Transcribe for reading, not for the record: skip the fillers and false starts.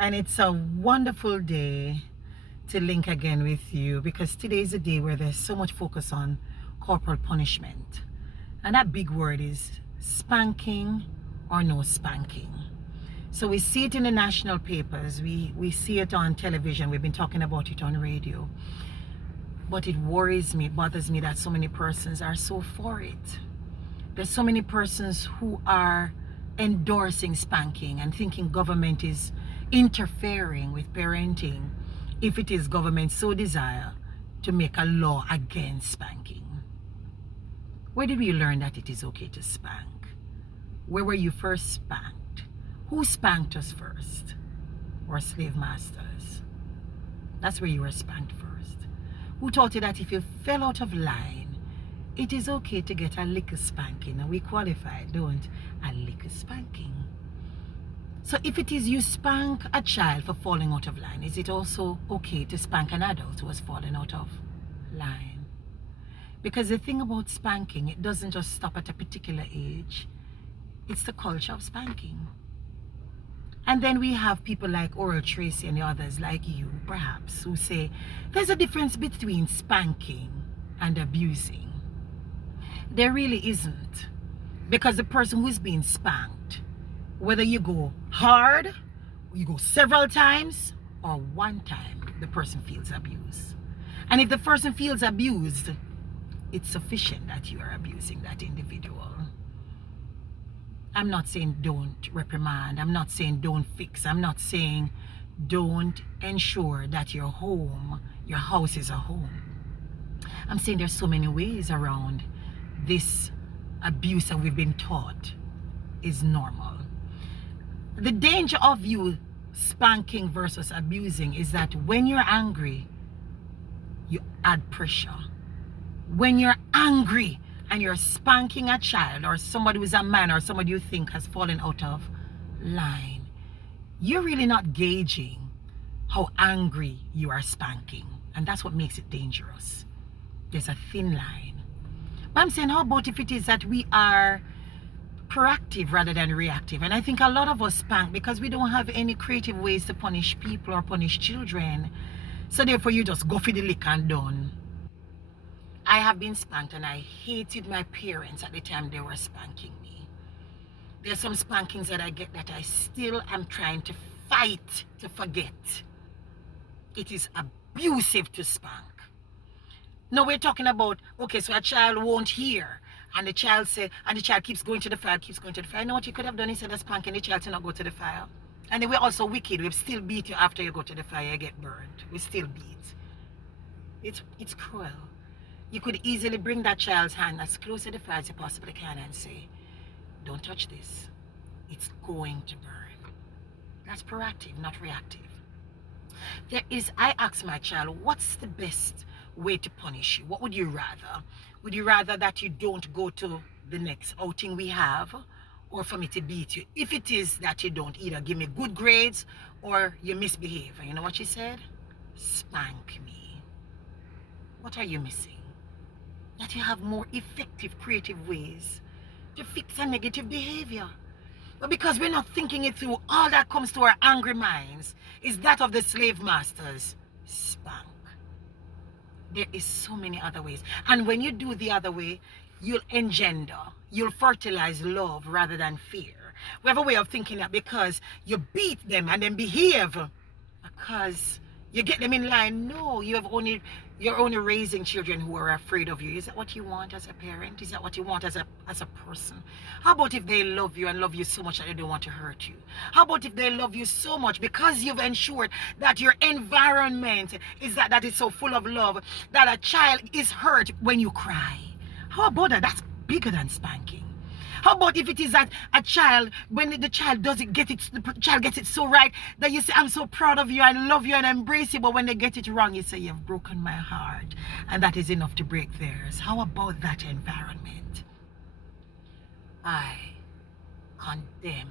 And it's a wonderful day to link again with you, because today is a day where there's so much focus on corporal punishment. And that big word is spanking or no spanking. So we see it in the national papers, we see it on television, we've been talking about it on radio. But it worries me, it bothers me that so many persons are so for it. There's so many persons who are endorsing spanking and thinking government is interfering with parenting if it is government so desire to make a law against spanking. Where did we learn that it is okay to spank? Where were you first spanked? Who spanked us first? Or slave masters? That's where you were spanked first. Who taught you that if you fell out of line, it is okay to get a little spanking? And we qualify, don't? A little spanking. So if it is you spank a child for falling out of line, is it also okay to spank an adult who has fallen out of line? Because the thing about spanking, it doesn't just stop at a particular age. It's the culture of spanking. And then we have people like Oral Tracy and the others like you, perhaps, who say there's a difference between spanking and abusing. There really isn't. Because the person who's being spanked, whether you go hard, or you go several times, or one time, the person feels abused. And if the person feels abused, it's sufficient that you are abusing that individual. I'm not saying don't reprimand. I'm not saying don't fix. I'm not saying don't ensure that your house is a home. I'm saying there's so many ways around this abuse that we've been taught is normal. The danger of you spanking versus abusing is that when you're angry, you add pressure. When you're angry and you're spanking a child or somebody who's a man or somebody you think has fallen out of line, you're really not gauging how angry you are spanking. And that's what makes it dangerous. There's a thin line. But I'm saying, how about if it is that we are proactive rather than reactive? And I think a lot of us spank because we don't have any creative ways to punish people or punish children. So therefore you just go for the lick and done. I have been spanked and I hated my parents at the time they were spanking me. There's some spankings that I get that I still am trying to fight to forget. It is abusive to spank. Now we're talking about, okay, so a child won't hear and the child keeps going to the fire, keeps going to the fire. You know what you could have done instead of spanking the child to not go to the fire? And then we're also wicked. We still beat you after you go to the fire, you get burned. We still beat. It's cruel. You could easily bring that child's hand as close to the fire as you possibly can and say, don't touch this. It's going to burn. That's proactive, not reactive. I asked my child, what's the best way to punish you? What would you rather? Would you rather that you don't go to the next outing we have, or for me to beat you? If it is that you don't, either give me good grades or you misbehave. And you know what she said? Spank me. What are you missing? That you have more effective, creative ways to fix a negative behavior. But because we're not thinking it through, all that comes to our angry minds is that of the slave masters. Spank. There is so many other ways. And when you do the other way, you'll you'll fertilize love rather than fear. We have a way of thinking that because you beat them and then behave, because you get them in line. No, you're only raising children who are afraid of you. Is that what you want as a parent? Is that what you want as a person? How about if they love you and love you so much that they don't want to hurt you? How about if they love you so much because you've ensured that your environment is that is so full of love that a child is hurt when you cry? How about that? That's bigger than spanking. How about if it is that a child, when the child doesn't get it, the child gets it so right that you say, I'm so proud of you, I love you and embrace you, but when they get it wrong, you say, you've broken my heart, and that is enough to break theirs. How about that environment? I condemn